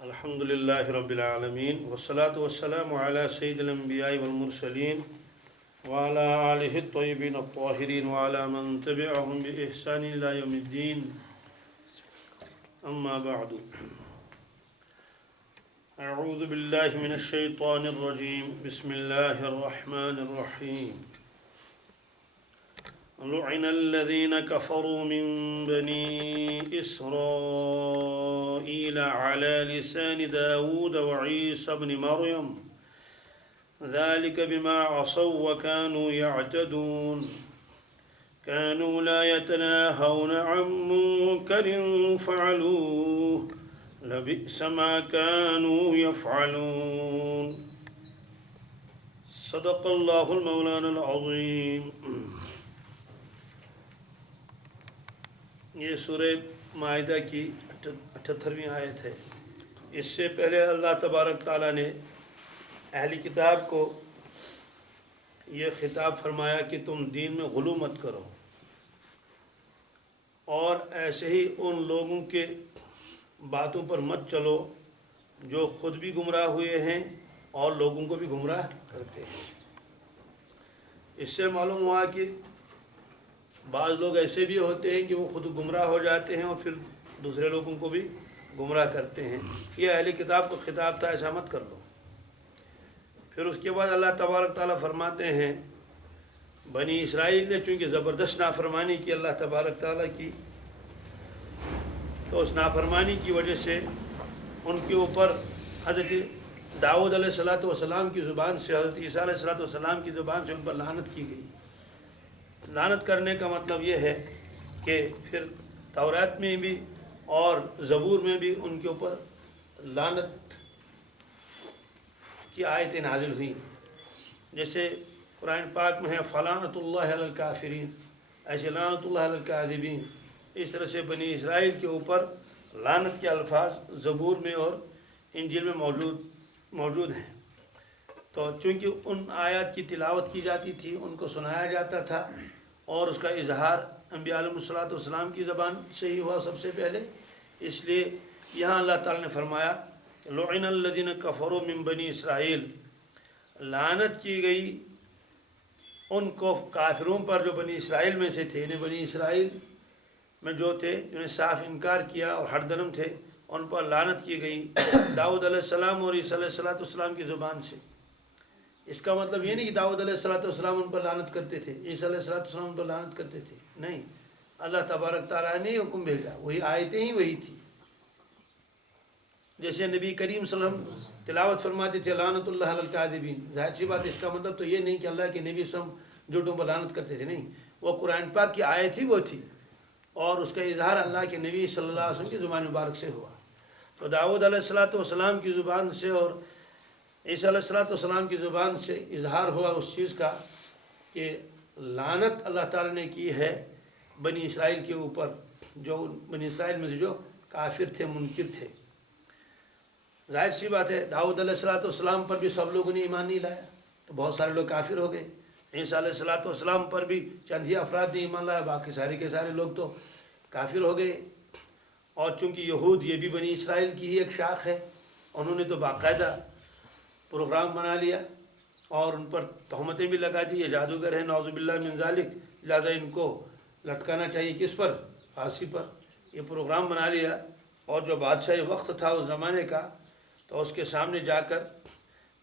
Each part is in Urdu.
الحمدللہ رب العالمین والصلاة والسلام علی سید الانبیاء والمرسلین وعلی آلہ الطیبین الطاہرین وعلی من تبعهم بإحسان الی یوم الدین اما بعد اعوذ باللہ من الشیطان الرجیم بسم اللہ الرحمن الرحیم لعن الذين كفروا من بني إسرائيل على لسان داود وعيسى بن مريم ذلك بما عصوا وكانوا يعتدون كانوا لا يتناهون عن منكر فعلوه لبئس ما كانوا يفعلون صدق الله المولانا العظيم. یہ سورہ مائدہ کی 78ویں آیت ہے. اس سے پہلے اللہ تبارک تعالیٰ نے اہل کتاب کو یہ خطاب فرمایا کہ تم دین میں غلو مت کرو اور ایسے ہی ان لوگوں کے باتوں پر مت چلو جو خود بھی گمراہ ہوئے ہیں اور لوگوں کو بھی گمراہ کرتے ہیں. اس سے معلوم ہوا کہ بعض لوگ ایسے بھی ہوتے ہیں کہ وہ خود گمراہ ہو جاتے ہیں اور پھر دوسرے لوگوں کو بھی گمراہ کرتے ہیں. یہ اہل کتاب کو خطاب تھا، ایسا مت کر لو. پھر اس کے بعد اللہ تبارک تعالیٰ فرماتے ہیں بنی اسرائیل نے چونکہ زبردست نافرمانی کی اللہ تبارک تعالیٰ کی، تو اس نافرمانی کی وجہ سے ان کے اوپر حضرت داؤد علیہ السلام کی زبان سے، حضرت عیسیٰ علیہ السلام کی زبان سے ان پر لعنت کی گئی. لعنت کرنے کا مطلب یہ ہے کہ پھر تورات میں بھی اور زبور میں بھی ان کے اوپر لعنت کی آیتیں نازل ہوئیں. جیسے قرآن پاک میں ہے فلعنت اللہ علی الکافرین، ایسے لعنت اللہ علی الکاذبین. اس طرح سے بنی اسرائیل کے اوپر لعنت کے الفاظ زبور میں اور انجیل میں موجود ہیں. تو چونکہ ان آیات کی تلاوت کی جاتی تھی، ان کو سنایا جاتا تھا اور اس کا اظہار انبیاء علیہ السلام کی زبان سے ہی ہوا سب سے پہلے، اس لیے یہاں اللہ تعالیٰ نے فرمایا لعن الذین کفروا من بنی اسرائیل، لعنت کی گئی ان کو کافروں پر جو بنی اسرائیل میں سے تھے. انہیں بنی اسرائیل میں جو تھے جنہیں صاف انکار کیا اور ہٹ درم تھے، ان پر لعنت کی گئی داؤد علیہ السلام اور عیسیٰ علیہ السلام کی زبان سے. اس کا مطلب یہ نہیں کہ داؤد علیہ السلام ان پر لعنت کرتے تھے، عیسیٰ علیہ السلام ان پر لعنت کرتے تھے، نہیں. اللہ تبارک تعالیٰ نے حکم بھیجا، وہی آیتیں ہی وہی تھی. جیسے نبی کریم صلی اللہ علیہ وسلم تلاوت فرماتے تھے لعنت اللہ علی الکاذبین، ظاہر سی بات اس کا مطلب تو یہ نہیں کہ اللہ کے نبی صلی اللہ علیہ وسلم جھوٹوں پر لعنت کرتے تھے، نہیں. وہ قرآن پاک کی آیت ہی وہ تھی اور اس کا اظہار اللہ کے نبی صلی اللہ علیہ وسلم کی زبان مبارک سے ہوا. تو داؤد علیہ السلام کی زبان سے اور عیسیٰ علیہ السلام کی زبان سے اظہار ہوا اس چیز کا کہ لعنت اللہ تعالیٰ نے کی ہے بنی اسرائیل کے اوپر، جو بنی اسرائیل میں سے جو کافر تھے، منکر تھے. ظاہر سی بات ہے داؤد علیہ السلام پر بھی سب لوگوں نے ایمان نہیں لایا تو بہت سارے لوگ کافر ہو گئے. عیسیٰ علیہ السلام پر بھی چند ہی افراد نے ایمان لایا، باقی سارے کے سارے لوگ تو کافر ہو گئے. اور چونکہ یہود یہ بھی بنی اسرائیل کی ہی ایک شاخ ہے، انہوں نے تو باقاعدہ پروگرام بنا لیا اور ان پر تہمتیں بھی لگا دی، یہ جادوگر ہیں نعوذ باللہ من ذالک، لہٰذا ان کو لٹکانا چاہیے کس پر؟ پھانسی پر. یہ پروگرام بنا لیا اور جو بادشاہ وقت تھا اس زمانے کا، تو اس کے سامنے جا کر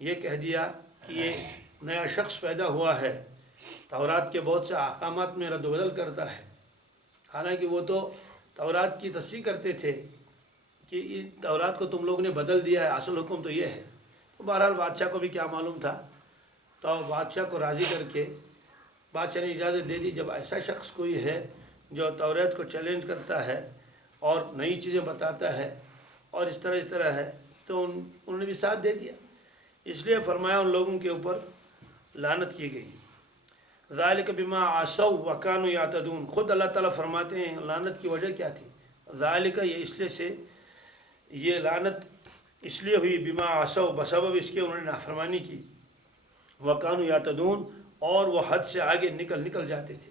یہ کہہ دیا کہ یہ نیا شخص پیدا ہوا ہے، تورات کے بہت سے احکامات میں رد و بدل کرتا ہے. حالانکہ وہ تو تورات کی تصحیح کرتے تھے کہ تورات کو تم لوگوں نے بدل دیا ہے، اصل حکم تو یہ ہے. بہرحال بادشاہ کو بھی کیا معلوم تھا، تو بادشاہ کو راضی کر کے بادشاہ نے اجازت دے دی جب ایسا شخص کوئی ہے جو توریت کو چیلنج کرتا ہے اور نئی چیزیں بتاتا ہے اور اس طرح ہے، تو انہوں نے بھی ساتھ دے دیا. اس لیے فرمایا ان لوگوں کے اوپر لعنت کی گئی. ذالک بما عصوا وکانوا یعتدون. خود اللہ تعالیٰ فرماتے ہیں لعنت کی وجہ کیا تھی. ذالک یہ اس لیے سے یہ لعنت اس لیے ہوئی بما عصوا بسبب اس کے انہوں نے نافرمانی کی، وکانوا یعتدون اور وہ حد سے آگے نکل جاتے تھے.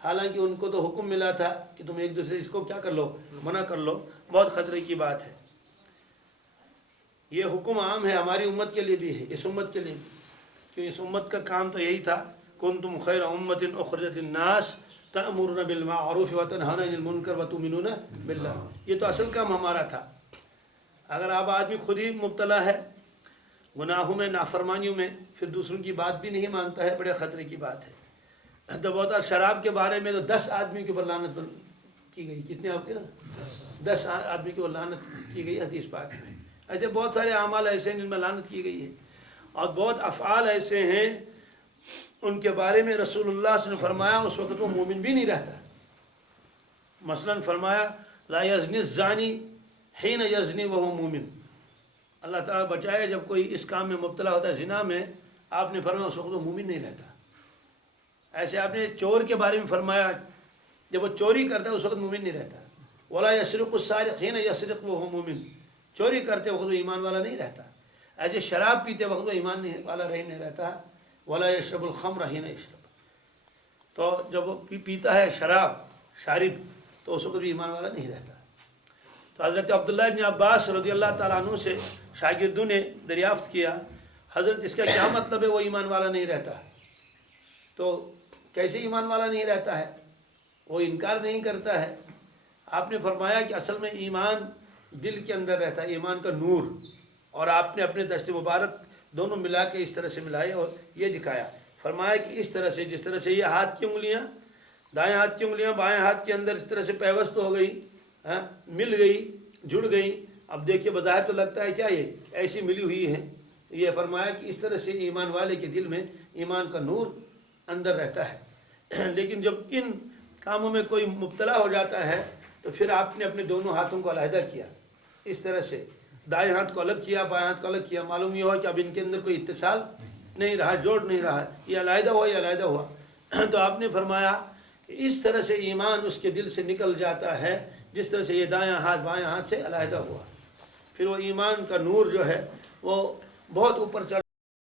حالانکہ ان کو تو حکم ملا تھا کہ تم ایک دوسرے اس کو کیا کر لو، منع کر لو. بہت خطرے کی بات ہے. یہ حکم عام ہے ہماری امت کے لیے بھی ہے، اس امت کے لیے بھی، کیونکہ اس امت کا کام تو یہی تھا، کنتم خیر امت اخرجت للناس تأمرون بالمعروف وتنہون عن المنکر وتؤمنون باللہ. یہ تو اصل کام ہمارا تھا. اگر اب آدمی خود ہی مبتلا ہے گناہوں میں، نافرمانیوں میں، پھر دوسروں کی بات بھی نہیں مانتا ہے، بڑے خطرے کی بات ہے. تو بہت شراب کے بارے میں تو 10 آدمیوں کے اوپر لعنت کی گئی. کتنے آپ کے 10 آدمی کے اوپر لعنت کی گئی حدیث پاک میں. ایسے بہت سارے اعمال ایسے ہیں جن میں لعنت کی گئی ہے، اور بہت افعال ایسے ہیں ان کے بارے میں رسول اللہ صلی اللہ علیہ وسلم نے فرمایا اس وقت وہ مومن بھی نہیں رہتا. مثلا فرمایا لا یزنی الزانی حین یزنی وہو مومن. اللہ تعالیٰ بچائے جب کوئی اس کام میں مبتلا ہوتا ہے زنا میں، آپ نے فرمایا اس وقت وہ مومن نہیں رہتا. ایسے آپ نے چور کے بارے میں فرمایا جب وہ چوری کرتا ہے اس وقت مومن نہیں رہتا. ولا یسرق السارق حین یسرق وہو مومن. چوری کرتے وقت وہ ایمان والا نہیں رہتا. ایسے شراب پیتے وقت وہ ایمان والا نہیں رہتا. ولا یشرب الخمر حین یشرب. تو جب وہ پیتا ہے شراب شارب تو اس وقت بھی ایمان والا نہیں رہتا. تو حضرت عبداللہ ابن عباس رضی اللہ تعالیٰ عنہ سے شاگردوں نے دریافت کیا حضرت اس کا کیا مطلب ہے وہ ایمان والا نہیں رہتا؟ تو کیسے ایمان والا نہیں رہتا ہے؟ وہ انکار نہیں کرتا ہے. آپ نے فرمایا کہ اصل میں ایمان دل کے اندر رہتا ہے، ایمان کا نور. اور آپ نے اپنے دست مبارک دونوں ملا کے اس طرح سے ملائے اور یہ دکھایا. فرمایا کہ اس طرح سے جس طرح سے یہ ہاتھ کی انگلیاں، دائیں ہاتھ کی انگلیاں بائیں ہاتھ کے اندر اس طرح سے پیوست ہو گئی، مل گئی، جڑ گئی. اب دیکھیے بظاہر تو لگتا ہے کیا یہ ایسی ملی ہوئی ہیں. یہ فرمایا کہ اس طرح سے ایمان والے کے دل میں ایمان کا نور اندر رہتا ہے. لیکن جب ان کاموں میں کوئی مبتلا ہو جاتا ہے تو پھر آپ نے اپنے دونوں ہاتھوں کو علیحدہ کیا، اس طرح سے دائیں ہاتھ کو الگ کیا، بائیں ہاتھ کو الگ کیا. معلوم یہ ہوا کہ اب ان کے اندر کوئی اتصال نہیں رہا، جوڑ نہیں رہا، یہ علیحدہ ہوا، یہ علیحدہ ہوا. تو آپ نے فرمایا کہ اس طرح سے ایمان اس کے دل سے نکل جاتا ہے جس طرح سے یہ دایاں ہاتھ بائیں ہاتھ سے علیحدہ ہوا. پھر وہ ایمان کا نور جو ہے وہ بہت اوپر چڑھ